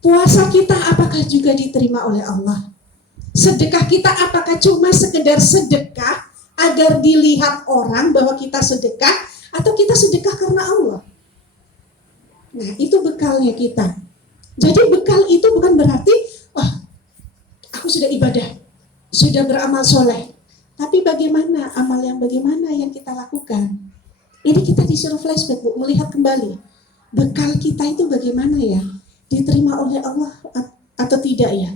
Puasa kita apakah juga diterima oleh Allah? Sedekah kita apakah cuma sekedar sedekah agar dilihat orang bahwa kita sedekah, atau kita sedekah karena Allah? Nah, itu bekalnya kita. Jadi bekal itu bukan berarti, wah, aku sudah ibadah, sudah beramal soleh. Tapi bagaimana amal yang bagaimana yang kita lakukan? Ini kita disuruh flashback, Bu, melihat kembali. Bekal kita itu bagaimana ya? Diterima oleh Allah atau tidak ya?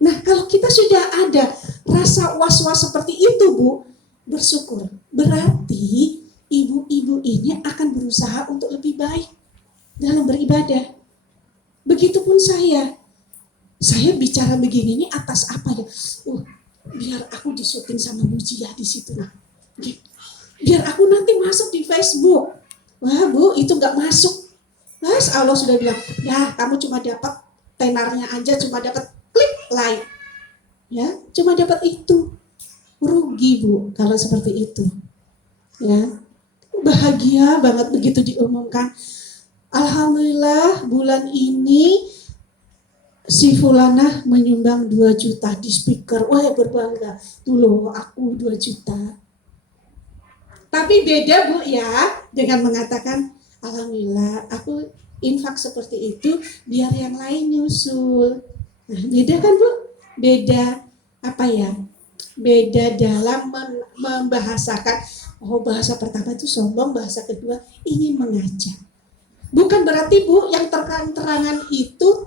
Nah, kalau kita sudah ada rasa was-was seperti itu, Bu, bersyukur. Berarti ibu-ibu ini akan berusaha untuk lebih baik dalam beribadah. Begitupun saya bicara begini ini atas apa ya? Biar aku disuting sama Mujiah di situ, nah. Biar aku nanti masuk di Facebook. Wah, Bu, itu nggak masuk. Mas, Allah sudah bilang, ya kamu cuma dapat tenarnya aja, cuma dapat klik like, ya, cuma dapat itu. Rugi, Bu, kalau seperti itu. Ya, bahagia banget begitu diumumkan. Alhamdulillah bulan ini si Fulanah menyumbang 2 juta di speaker. Wah, berbangga. Tuh loh, aku 2 juta. Tapi beda, Bu, ya, dengan mengatakan, alhamdulillah, aku infak seperti itu biar yang lain nyusul. Nah, beda kan, Bu? Beda apa ya? Beda dalam membahasakan. Oh, bahasa pertama itu sombong, bahasa kedua ingin mengajak. Bukan berarti, Bu, yang terang-terangan itu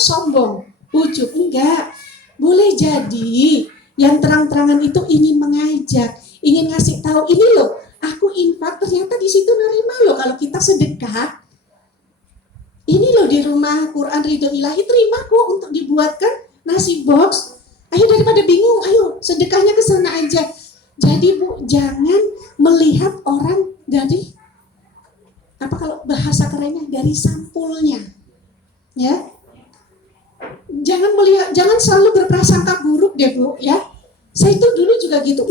sombong, ujub, enggak. Boleh jadi yang terang-terangan itu ingin mengajak, ingin ngasih tahu, ini loh, aku infak, ternyata di situ nerima loh kalau kita sedekah. Ini loh di rumah Quran Ridho Ilahi, terima kok untuk dibuatkan nasi box. Ayo daripada bingung, ayo sedekahnya ke sana aja. Jadi, Bu, jangan melihat orang dari kalau bahasa kerennya dari sampulnya. Ya. Jangan selalu berprasangka buruk deh, Bu, ya. Saya itu dulu juga gitu,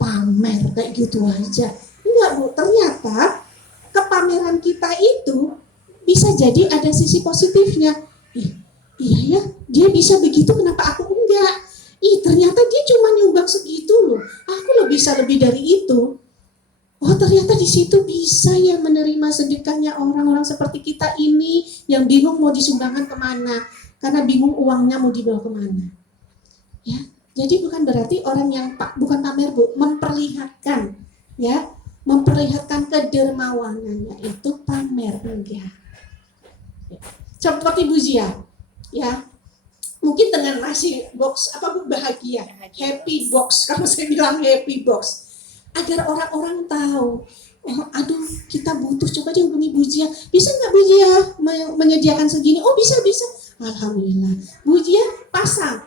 pamer kayak gitu aja. Enggak, Bu, ternyata kepameran kita itu bisa jadi ada sisi positifnya. Iya ya, dia bisa begitu, kenapa aku enggak? Ternyata dia cuma nyumbang segitu loh. Aku loh bisa lebih dari itu. Oh, ternyata di situ bisa ya menerima sedekahnya orang-orang seperti kita ini yang bingung mau disumbangkan kemana, karena bingung uangnya mau dibawa kemana. Ya, jadi bukan berarti orang yang bukan pamer, Bu, memperlihatkan, ya, memperlihatkan kedermawanannya itu pamer, enggak. Seperti Mujiah, ya, mungkin dengan nasi box Bu, bahagia, happy box, kalau saya bilang happy box, agar orang-orang tahu, oh, aduh, kita butuh, coba aja hubungi Mujiah, bisa nggak Mujiah menyediakan segini? Oh, bisa. Alhamdulillah, Mujiah pasang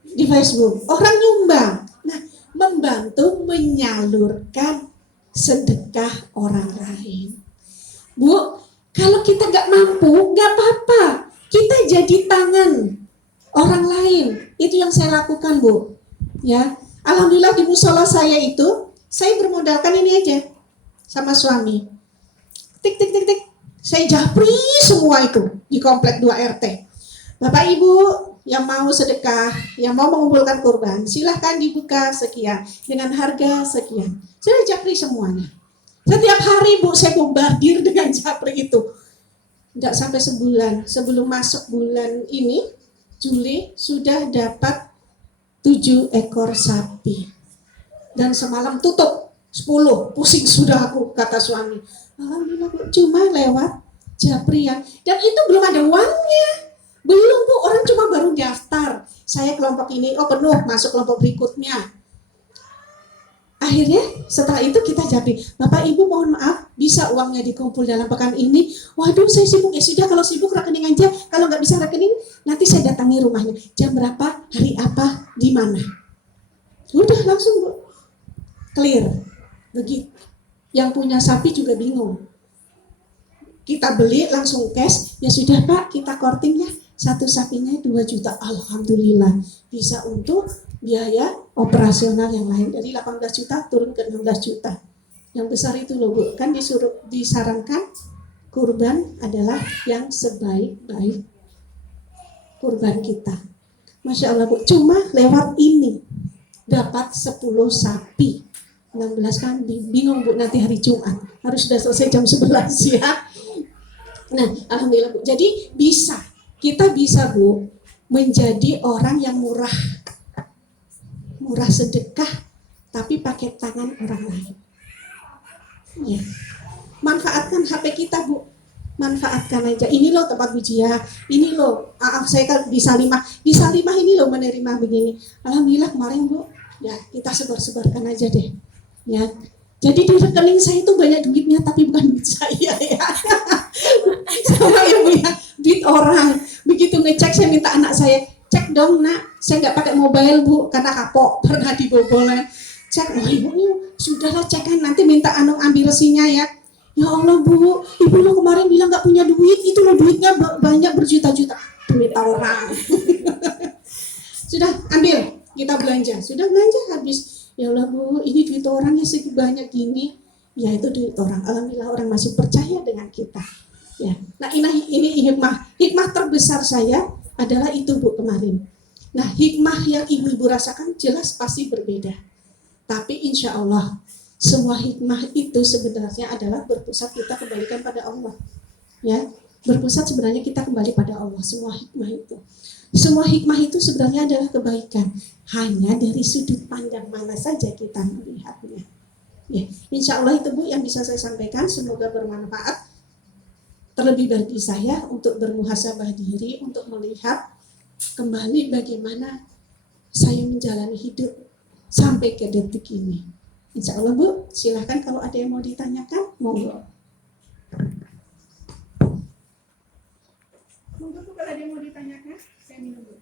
di Facebook, orang nyumbang. Nah, membantu menyalurkan sedekah orang lain. Bu, kalau kita nggak mampu, nggak apa-apa. Kita jadi tangan orang lain. Itu yang saya lakukan, Bu. Ya, alhamdulillah di musola saya itu, saya bermodalkan ini aja sama suami. Tik. Saya japri semua itu di komplek 2 RT. Bapak Ibu yang mau sedekah, yang mau mengumpulkan kurban, silahkan dibuka sekian dengan harga sekian. Saya japri semuanya. Setiap hari, Bu, saya bombardir dengan japri itu. Tidak sampai sebulan, sebelum masuk bulan ini, Juli, sudah dapat 7 ekor sapi. Dan semalam tutup 10, pusing sudah aku, kata suami. Alhamdulillah, Bu, cuma lewat japrian. Dan itu belum ada uangnya. Belum, Bu, orang cuma baru daftar. Saya kelompok ini, penuh, masuk kelompok berikutnya. Akhirnya setelah itu kita japri, Bapak Ibu mohon maaf, bisa uangnya dikumpul dalam pekan ini. Waduh, saya sibuk. Ya sudah, kalau sibuk rekening aja. Kalau nggak bisa rekening, nanti saya datangi rumahnya. Jam berapa, hari apa, di mana. Udah langsung, Bu, clear. Begitu. Yang punya sapi juga bingung. Kita beli langsung cash. Ya sudah, Pak, kita korting ya. Satu sapinya 2 juta. Alhamdulillah. Bisa untuk biaya operasional yang lain, dari 18 juta turun ke 16 juta. Yang besar itu loh, Bu, kan disarankan kurban adalah yang sebaik-baik kurban kita. Masya Allah Bu, cuma lewat ini dapat 10 sapi, 16 kambing. Bingung Bu, nanti hari Jumat harus sudah selesai jam 11 ya. Nah, alhamdulillah Bu. Jadi kita bisa Bu menjadi orang yang murah sedekah, tapi pakai tangan orang lain. Ya. Manfaatkan HP kita Bu, manfaatkan aja. Ini loh tempat Bujia, ini loh saya kan di Salimah ini loh menerima begini. Alhamdulillah kemarin Bu, ya kita sebar-sebarkan aja deh. Ya, jadi di rekening saya itu banyak duitnya, tapi bukan duit saya ya. Sama ya Bu ya, duit orang. Begitu ngecek saya minta anak saya, cek dong nak, saya nggak pakai mobile Bu, karena kapok pernah dibobol. Cek, oh ibu sudahlah cek kan, nanti minta ambil resinya ya. Ya Allah Bu, ibu lo kemarin bilang nggak punya duit, itu lo duitnya banyak berjuta-juta, duit orang. Sudah ambil, kita belanja, sudah belanja habis. Ya Allah Bu, ini duit orang yang segitu banyak gini, ya itu duit orang. Alhamdulillah orang masih percaya dengan kita. Ya, nah ini hikmah terbesar saya adalah itu Bu kemarin. Nah hikmah yang ibu-ibu rasakan jelas pasti berbeda. Tapi insya Allah semua hikmah itu sebenarnya adalah berpusat kita kembalikan pada Allah. Ya, berpusat sebenarnya kita kembali pada Allah. Semua hikmah itu sebenarnya adalah kebaikan. Hanya dari sudut pandang mana saja kita melihatnya. Ya, insya Allah itu Bu yang bisa saya sampaikan. Semoga bermanfaat. Terlebih bagi saya untuk bermuhasabah diri, untuk melihat kembali bagaimana saya menjalani hidup sampai ke detik ini. Insya Allah Bu, silahkan kalau ada yang mau ditanyakan, monggo. Monggo Bu, kalau ada yang mau ditanyakan, saya minum dulu.